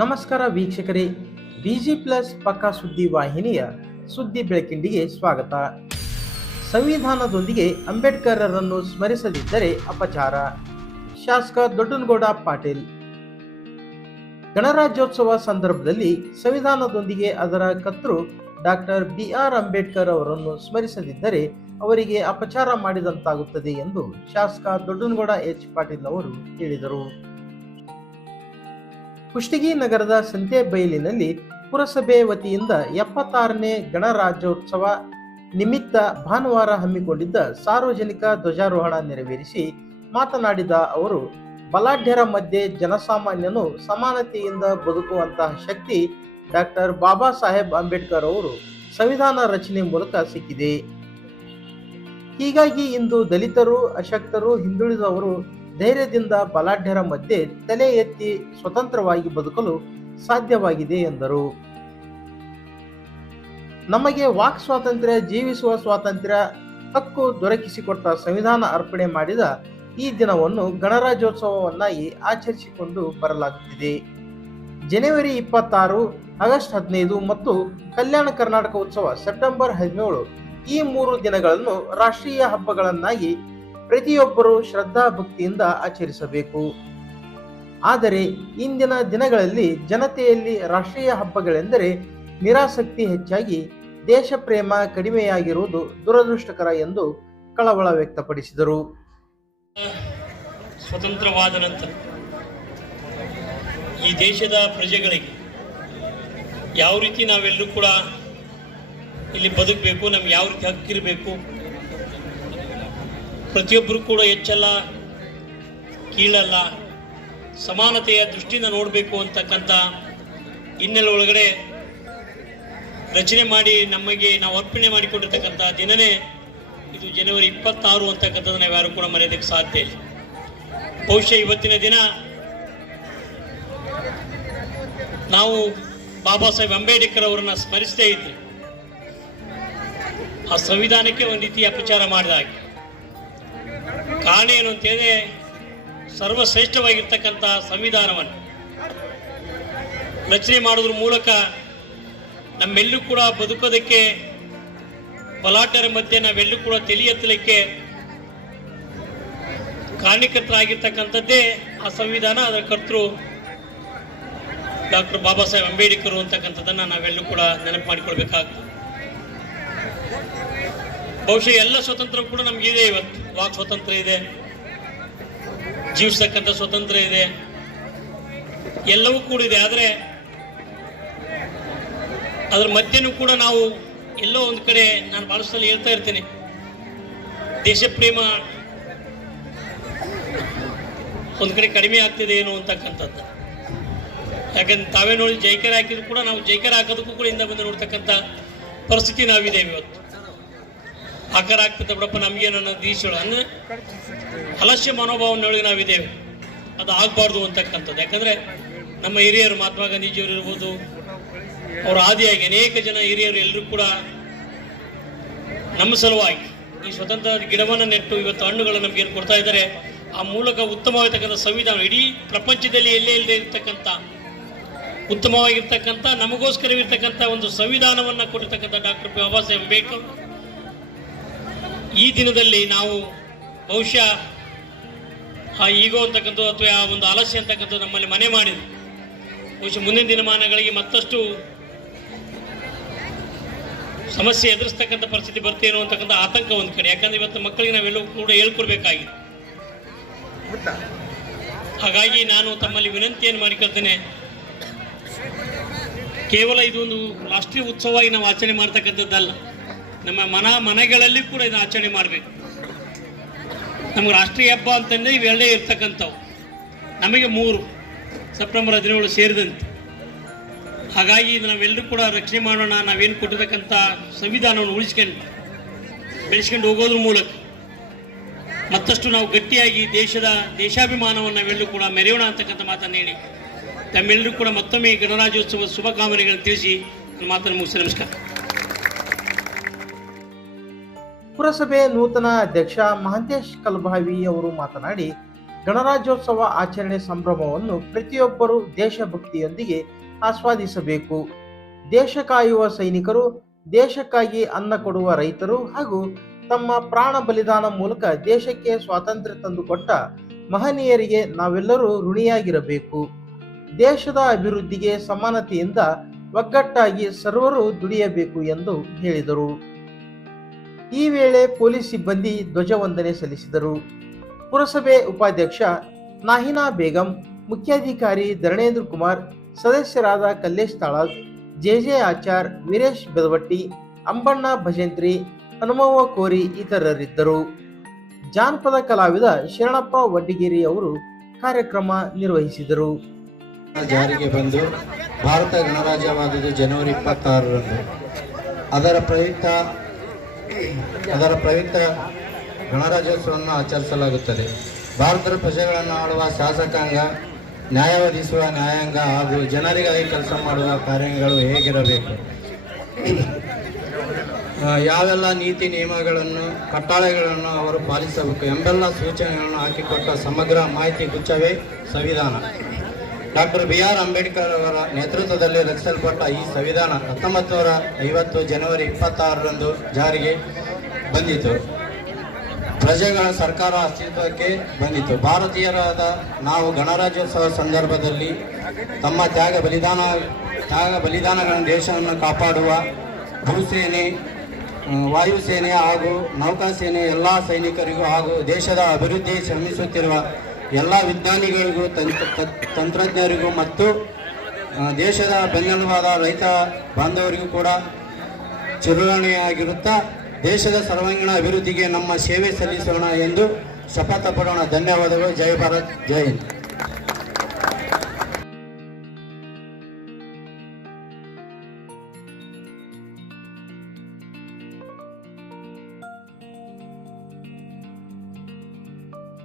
ನಮಸ್ಕಾರ ವೀಕ್ಷಕರೇ, busy plus ಪಕ್ಕಾ ಸುದ್ದಿ ವಾಹಿನಿಯ ಸುದ್ದಿ ಬೆಳಕಿಂಡಿಗೆ ಸ್ವಾಗತ. ಸಂವಿಧಾನದೊಂದಿಗೆ ಅಂಬೇಡ್ಕರ್ರನ್ನು ಸ್ಮರಿಸದಿದ್ದರೆ ಅಪಚಾರ. ಶಾಸಕ ದೊಡ್ಡನಗೌಡ ಪಾಟೀಲ್. ಗಣರಾಜ್ಯೋತ್ಸವ ಸಂದರ್ಭದಲ್ಲಿ ಸಂವಿಧಾನದೊಂದಿಗೆ ಅದರ ಕರ್ತೃ ಡಾಕ್ಟರ್ ಬಿ ಆರ್ ಅಂಬೇಡ್ಕರ್ ಅವರನ್ನು ಸ್ಮರಿಸದಿದ್ದರೆ ಅವರಿಗೆ ಅಪಚಾರ ಮಾಡಿದಂತಾಗುತ್ತದೆ ಎಂದು ಶಾಸಕ ದೊಡ್ಡನಗೌಡ ಎಚ್ ಪಾಟೀಲ್ ಅವರು ಹೇಳಿದರು. ಕುಷ್ಟಗಿ ನಗರದ ಸಂತೆಬೈಲಿನಲ್ಲಿ ಪುರಸಭೆ ವತಿಯಿಂದ ಎಪ್ಪತ್ತಾರನೇ ಗಣರಾಜ್ಯೋತ್ಸವ ನಿಮಿತ್ತ ಭಾನುವಾರ ಹಮ್ಮಿಕೊಂಡಿದ್ದ ಸಾರ್ವಜನಿಕ ಧ್ವಜಾರೋಹಣ ನೆರವೇರಿಸಿ ಮಾತನಾಡಿದ ಅವರು, ಬಲಾಢ್ಯರ ಮಧ್ಯೆ ಜನಸಾಮಾನ್ಯನು ಸಮಾನತೆಯಿಂದ ಬದುಕುವಂತಹ ಶಕ್ತಿ ಡಾಕ್ಟರ್ ಬಾಬಾ ಸಾಹೇಬ್ ಅಂಬೇಡ್ಕರ್ ಅವರು ಸಂವಿಧಾನ ರಚನೆ ಮೂಲಕ ಸಿಕ್ಕಿದೆ. ಹೀಗಾಗಿ ಇಂದು ದಲಿತರು, ಅಶಕ್ತರು, ಹಿಂದುಳಿದವರು ಧೈರ್ಯದಿಂದ ಬಲಾಢ್ಯರ ಮಧ್ಯೆ ತಲೆ ಎತ್ತಿ ಸ್ವತಂತ್ರವಾಗಿ ಬದುಕಲು ಸಾಧ್ಯವಾಗಿದೆ ಎಂದರು. ನಮಗೆ ವಾಕ್ ಸ್ವಾತಂತ್ರ್ಯ, ಜೀವಿಸುವ ಸ್ವಾತಂತ್ರ್ಯ, ಹಕ್ಕು ದೊರಕಿಸಿಕೊಟ್ಟ ಸಂವಿಧಾನ ಅರ್ಪಣೆ ಮಾಡಿದ ಈ ದಿನವನ್ನು ಗಣರಾಜ್ಯೋತ್ಸವವನ್ನಾಗಿ ಆಚರಿಸಿಕೊಂಡು ಬರಲಾಗುತ್ತಿದೆ. ಜನವರಿ ಇಪ್ಪತ್ತಾರು, ಆಗಸ್ಟ್ ಹದಿನೈದು ಮತ್ತು ಕಲ್ಯಾಣ ಕರ್ನಾಟಕ ಉತ್ಸವ ಸೆಪ್ಟೆಂಬರ್ ಹದಿನೇಳು ಈ ಮೂರು ದಿನಗಳನ್ನು ರಾಷ್ಟ್ರೀಯ ಹಬ್ಬಗಳನ್ನಾಗಿ ಪ್ರತಿಯೊಬ್ಬರು ಶ್ರದ್ಧಾ ಭಕ್ತಿಯಿಂದ ಆಚರಿಸಬೇಕು. ಆದರೆ ಇಂದಿನ ದಿನಗಳಲ್ಲಿ ಜನತೆಯಲ್ಲಿ ರಾಷ್ಟ್ರೀಯ ಹಬ್ಬಗಳೆಂದರೆ ನಿರಾಸಕ್ತಿ ಹೆಚ್ಚಾಗಿ ದೇಶ ಪ್ರೇಮ ಕಡಿಮೆಯಾಗಿರುವುದು ದುರದೃಷ್ಟಕರ ಎಂದು ಕಳವಳ ವ್ಯಕ್ತಪಡಿಸಿದರು. ಸ್ವತಂತ್ರವಾದ ನಂತರ ಈ ದೇಶದ ಪ್ರಜೆಗಳಿಗೆ ಯಾವ ರೀತಿ ನಾವೆಲ್ಲರೂ ಕೂಡ ಇಲ್ಲಿ ಬದುಕಬೇಕು, ನಮ್ಗೆ ಯಾವ ರೀತಿ ಹಕ್ಕಿರಬೇಕು ಪ್ರತಿಯೊಬ್ಬರು ಕೂಡ ಹೆಚ್ಚಲ್ಲ ಕೀಳಲ್ಲ, ಸಮಾನತೆಯ ದೃಷ್ಟಿಯಿಂದ ನೋಡಬೇಕು ಅಂತಕ್ಕಂಥ ಹಿನ್ನೆಲೆ ಒಳಗಡೆ ರಚನೆ ಮಾಡಿ ನಮಗೆ ನಾವು ಅರ್ಪಣೆ ಮಾಡಿಕೊಂಡಿರ್ತಕ್ಕಂಥ ದಿನನೇ ಇದು ಜನವರಿ ಇಪ್ಪತ್ತಾರು ಅಂತಕ್ಕಂಥದ್ದು ನಾವು ಯಾರು ಕೂಡ ಮರೆಯೋದಕ್ಕೆ ಸಾಧ್ಯ ಇಲ್ಲ. ಬಹುಶಃ ಇವತ್ತಿನ ದಿನ ನಾವು ಬಾಬಾ ಸಾಹೇಬ್ ಅಂಬೇಡ್ಕರ್ ಅವರನ್ನ ಸ್ಮರಿಸದೇ ಇದ್ವಿ ಆ ಸಂವಿಧಾನಕ್ಕೆ ಒಂದು ರೀತಿಯ ಅಪಚಾರ ಮಾಡಿದ ಕಾರಣ ಏನು ಅಂತ ಹೇಳಿದ್ರೆ ಸರ್ವಶ್ರೇಷ್ಠವಾಗಿರ್ತಕ್ಕಂಥ ಸಂವಿಧಾನವನ್ನು ರಚನೆ ಮಾಡೋದ್ರ ಮೂಲಕ ನಮ್ಮೆಲ್ಲೂ ಕೂಡ ಬದುಕೋದಕ್ಕೆ ಬಲಾಟರ ಮಧ್ಯೆ ನಾವೆಲ್ಲೂ ಕೂಡ ತಲೆ ಎತ್ತಲಿಕ್ಕೆ ಕಾರಣೀಕರ್ತರಾಗಿರ್ತಕ್ಕಂಥದ್ದೇ ಆ ಸಂವಿಧಾನ. ಅದರ ಕರ್ತೃ ಡಾಕ್ಟರ್ ಬಾಬಾ ಸಾಹೇಬ್ ಅಂಬೇಡ್ಕರ್ ಅಂತಕ್ಕಂಥದ್ದನ್ನ ನಾವೆಲ್ಲೂ ಕೂಡ ನೆನಪು ಮಾಡಿಕೊಳ್ಬೇಕಾಗ್ತದೆ. ಬಹುಶಃ ಎಲ್ಲ ಸ್ವತಂತ್ರ ಕೂಡ ನಮಗಿದೆ ಇವತ್ತು. ವಾಕ್ ಸ್ವತಂತ್ರ ಇದೆ? ಜೀವಿಸತಕ್ಕಂಥ ಸ್ವತಂತ್ರ ಇದೆ. ಎಲ್ಲವೂ ಕೂಡ ಇದೆ, ಆದರೆ ಅದ್ರ ಮಧ್ಯನೂ ಕೂಡ ನಾವು ಎಲ್ಲೋ ಒಂದು ಕಡೆ ನಾನು ಸಲ ಹೇಳ್ತಾ ಇರ್ತೀನಿ. ದೇಶ ಪ್ರೇಮ ಒಂದು ಕಡೆ ಕಡಿಮೆ ಆಗ್ತಿದೆ ಏನು ಅಂತಕ್ಕಂಥದ್ದು. ಯಾಕಂದ್ರೆ ತಾವೇ ನೋಡಿ ಜೈಕರ ಹಾಕಿದ್ರು ಕೂಡ ನಾವು ಜೈಕರ ಹಾಕೋದಕ್ಕೂ ಕೂಡ ಹಿಂದೆ ಬಂದು ನೋಡ್ತಕ್ಕಂಥ ಪರಿಸ್ಥಿತಿ ನಾವಿದ್ದೇವೆ ಇವತ್ತು. ಆಕಾರ ಆಗ್ತದೆ ಬಿಡಪ್ಪ ನಮಗೇನು ಅನ್ನೋ ದೀಶಗಳು ಅಂದರೆ ಅಲಸ್ಯ ಮನೋಭಾವನೊಳಗೆ ನಾವಿದ್ದೇವೆ. ಅದು ಆಗಬಾರ್ದು ಅಂತಕ್ಕಂಥದ್ದು. ಯಾಕಂದರೆ ನಮ್ಮ ಹಿರಿಯರು ಮಹಾತ್ಮ ಗಾಂಧೀಜಿಯವರು ಇರ್ಬೋದು, ಅವರ ಆದಿಯಾಗಿ ಅನೇಕ ಜನ ಹಿರಿಯರು ಎಲ್ಲರೂ ಕೂಡ ನಮ್ಮ ಸಲುವಾಗಿ ಈ ಸ್ವತಂತ್ರ ಗಿಡವನ್ನು ನೆಟ್ಟು ಇವತ್ತು ಹಣ್ಣುಗಳನ್ನು ನಮಗೇನು ಕೊಡ್ತಾ ಇದ್ದಾರೆ, ಆ ಮೂಲಕ ಉತ್ತಮವಾಗಿರ್ತಕ್ಕಂಥ ಸಂವಿಧಾನ, ಇಡೀ ಪ್ರಪಂಚದಲ್ಲಿ ಎಲ್ಲೇ ಇಲ್ಲದೆ ಇರತಕ್ಕಂಥ, ಉತ್ತಮವಾಗಿರ್ತಕ್ಕಂಥ, ನಮಗೋಸ್ಕರವಿರ್ತಕ್ಕಂಥ ಒಂದು ಸಂವಿಧಾನವನ್ನು ಕೊಟ್ಟಿರ್ತಕ್ಕಂಥ ಡಾಕ್ಟರ್ ಬಾಬಾ ಸಾಹೇಬ್ ಅಂಬೇಡ್ಕರ್ ಈ ದಿನದಲ್ಲಿ ನಾವು ಬಹುಶಃ, ಆ ಈಗೋ ಅಂತಕ್ಕಂಥದ್ದು ಅಥವಾ ಆ ಒಂದು ಆಲಸ್ಯ ಅಂತಕ್ಕಂಥದ್ದು ನಮ್ಮಲ್ಲಿ ಮನೆ ಮಾಡಿದೆ ಬಹುಶಃ ಮುಂದಿನ ದಿನಮಾನಗಳಿಗೆ ಮತ್ತಷ್ಟು ಸಮಸ್ಯೆ ಎದುರಿಸ್ತಕ್ಕಂಥ ಪರಿಸ್ಥಿತಿ ಬರ್ತೇನೋ ಅಂತಕ್ಕಂಥ ಆತಂಕ ಒಂದು ಕಡೆ. ಯಾಕಂದ್ರೆ ಇವತ್ತು ಮಕ್ಕಳಿಗೆ ನಾವೆಲ್ಲವೂ ಕೂಡ ಹೇಳ್ಕೊಡ್ಬೇಕಾಗಿದೆ. ಹಾಗಾಗಿ ನಾನು ತಮ್ಮಲ್ಲಿ ವಿನಂತಿಯನ್ನು ಮಾಡಿಕೊಳ್ತೇನೆ ಕೇವಲ ಇದೊಂದು ರಾಷ್ಟ್ರೀಯ ಉತ್ಸವವಾಗಿ ನಾವು ಆಚರಣೆ ಮಾಡ್ತಕ್ಕಂಥದ್ದಲ್ಲ. ನಮ್ಮ ಮನ ಮನೆಗಳಲ್ಲಿ ಕೂಡ ಇದನ್ನು ಆಚರಣೆ ಮಾಡಬೇಕು. ನಮಗೆ ರಾಷ್ಟ್ರೀಯ ಹಬ್ಬ ಅಂತಂದರೆ ಇವೆರಡೇ ಇರ್ತಕ್ಕಂಥವು. ನಮಗೆ ಮೂರು, ಸೆಪ್ಟೆಂಬರ್ ಹದಿನೇಳು ಸೇರಿದಂತೆ. ಹಾಗಾಗಿ ನಾವೆಲ್ಲರೂ ಕೂಡ ರಕ್ಷಣೆ ಮಾಡೋಣ, ನಾವೇನು ಕೊಟ್ಟಿರ್ತಕ್ಕಂಥ ಸಂವಿಧಾನವನ್ನು ಉಳಿಸ್ಕೊಂಡು, ಬೆಳೆಸ್ಕೊಂಡು ಹೋಗೋದ್ರ ಮೂಲಕ ಮತ್ತಷ್ಟು ನಾವು ಗಟ್ಟಿಯಾಗಿ ದೇಶದ ದೇಶಾಭಿಮಾನವನ್ನು ನಾವೆಲ್ಲರೂ ಕೂಡ ಮೆರೆಯೋಣ ಅಂತಕ್ಕಂಥ ಮಾತನ್ನು ಹೇಳಿ, ತಮ್ಮೆಲ್ಲರೂ ಕೂಡ ಮತ್ತೊಮ್ಮೆ ಗಣರಾಜ್ಯೋತ್ಸವದ ಶುಭಕಾಮನೆಗಳನ್ನು ತಿಳಿಸಿ, ನನ್ನ ಮಾತನ್ನು ಮುಗಿಸಿ, ನಮಸ್ಕಾರ. ಪುರಸಭೆ ನೂತನ ಅಧ್ಯಕ್ಷ ಮಹಂತೇಶ್ ಕಲ್ಬಾವಿ ಅವರು ಮಾತನಾಡಿ, ಗಣರಾಜ್ಯೋತ್ಸವ ಆಚರಣೆ ಸಂಭ್ರಮವನ್ನು ಪ್ರತಿಯೊಬ್ಬರು ದೇಶಭಕ್ತಿಯೊಂದಿಗೆ ಆಸ್ವಾದಿಸಬೇಕು. ದೇಶ ಕಾಯುವ ಸೈನಿಕರು, ದೇಶಕ್ಕಾಗಿ ಅನ್ನ ಕೊಡುವ ರೈತರು ಹಾಗೂ ತಮ್ಮ ಪ್ರಾಣ ಬಲಿದಾನ ಮೂಲಕ ದೇಶಕ್ಕೆ ಸ್ವಾತಂತ್ರ್ಯ ತಂದುಕೊಟ್ಟ ಮಹನೀಯರಿಗೆ ನಾವೆಲ್ಲರೂ ಋಣಿಯಾಗಿರಬೇಕು. ದೇಶದ ಅಭಿವೃದ್ಧಿಗೆ ಸಮಾನತೆಯಿಂದ ಒಗ್ಗಟ್ಟಾಗಿ ಸರ್ವರು ದುಡಿಯಬೇಕು ಎಂದು ಹೇಳಿದರು. ಈ ವೇಳೆ ಪೊಲೀಸ್ ಸಿಬ್ಬಂದಿ ಧ್ವಜವಂದನೆ ಸಲ್ಲಿಸಿದರು. ಪುರಸಭೆ ಉಪಾಧ್ಯಕ್ಷ ನಾಹಿನಾ ಬೇಗಂ, ಮುಖ್ಯಾಧಿಕಾರಿ ಧರಣೇಂದ್ರ ಕುಮಾರ್, ಸದಸ್ಯರಾದ ಕಲ್ಲೇಶ್ ತಾಳದ್ ಜೆ ಆಚಾರ್, ವೀರೇಶ್ ಬೆದವಟ್ಟಿ, ಅಂಬಣ್ಣ ಭಜಂತ್ರಿ, ಹನುಮವ್ವ ಕೋರಿ ಇತರರಿದ್ದರು. ಜಾನಪದ ಕಲಾವಿದ ಶರಣಪ್ಪ ವಡ್ಡಿಗೇರಿ ಅವರು ಕಾರ್ಯಕ್ರಮ ನಿರ್ವಹಿಸಿದರು. ಜಾರಿಗೆ ಬಂದು ಭಾರತ ಗಣರಾಜ್ಯವಾದುದು ಜನವರಿ ಇಪ್ಪತ್ತಾರರಂದು. ಅದರ ಪ್ರಯುಕ್ತ ಅದರ ಪವಿತ್ರ ಗಣರಾಜ್ಯೋತ್ಸವವನ್ನು ಆಚರಿಸಲಾಗುತ್ತದೆ. ಭಾರತದ ಪ್ರಜೆಗಳನ್ನು ಆಡುವ ಶಾಸಕಾಂಗ ನ್ಯಾಯ ನ್ಯಾಯಾಂಗ ಹಾಗೂ ಜನರಿಗಾಗಿ ಕೆಲಸ ಮಾಡುವ ಕಾರ್ಯಗಳು ಹೇಗಿರಬೇಕು? ಯಾವೆಲ್ಲ ನೀತಿ ನಿಯಮಗಳನ್ನು, ಕಟ್ಟಾಳೆಗಳನ್ನು ಅವರು ಪಾಲಿಸಬೇಕು ಎಂಬೆಲ್ಲ ಸೂಚನೆಗಳನ್ನು ಹಾಕಿಕೊಟ್ಟ ಸಮಗ್ರ ಮಾಹಿತಿ ಗುಚ್ಛವೇ ಸಂವಿಧಾನ. ಡಾಕ್ಟರ್ ಬಿ ಆರ್ ಅಂಬೇಡ್ಕರ್ ಅವರ ನೇತೃತ್ವದಲ್ಲಿ ರಚಿಸಲ್ಪಟ್ಟ ಈ ಸಂವಿಧಾನ ಹತ್ತೊಂಬತ್ತು ನೂರ ಐವತ್ತು ಜನವರಿ ಇಪ್ಪತ್ತಾರರಂದು ಜಾರಿಗೆ ಬಂದಿತು. ಪ್ರಜೆಗಳ ಸರ್ಕಾರ ಅಸ್ತಿತ್ವಕ್ಕೆ ಬಂದಿತು. ಭಾರತೀಯರಾದ ನಾವು ಗಣರಾಜ್ಯೋತ್ಸವ ಸಂದರ್ಭದಲ್ಲಿ ತಮ್ಮ ತ್ಯಾಗ ಬಲಿದಾನ, ತ್ಯಾಗ ಬಲಿದಾನಗಳನ್ನು ದೇಶವನ್ನು ಕಾಪಾಡುವ ಭೂಸೇನೆ ವಾಯುಸೇನೆ ಹಾಗೂ ನೌಕಾಸೇನೆ ಎಲ್ಲ ಸೈನಿಕರಿಗೂ ಹಾಗೂ ದೇಶದ ಅಭಿವೃದ್ಧಿ ಶ್ರಮಿಸುತ್ತಿರುವ ಎಲ್ಲ ವಿಜ್ಞಾನಿಗಳಿಗೂ ತಂತ್ರಜ್ಞರಿಗೂ ಮತ್ತು ದೇಶದ ಬೆನ್ನೆಲುಬಾದ ರೈತ ಬಾಂಧವರಿಗೂ ಕೂಡ ಚಿರುಣಿಯಾಗಿರುತ್ತಾ ದೇಶದ ಸರ್ವಾಂಗೀಣ ಅಭಿವೃದ್ಧಿಗೆ ನಮ್ಮ ಸೇವೆ ಸಲ್ಲಿಸೋಣ ಎಂದು ಶಪಥ ಪಡೋಣ. ಧನ್ಯವಾದಗಳು. ಜಯ ಭಾರತ್. ಜೈ ಹಿಂದ್.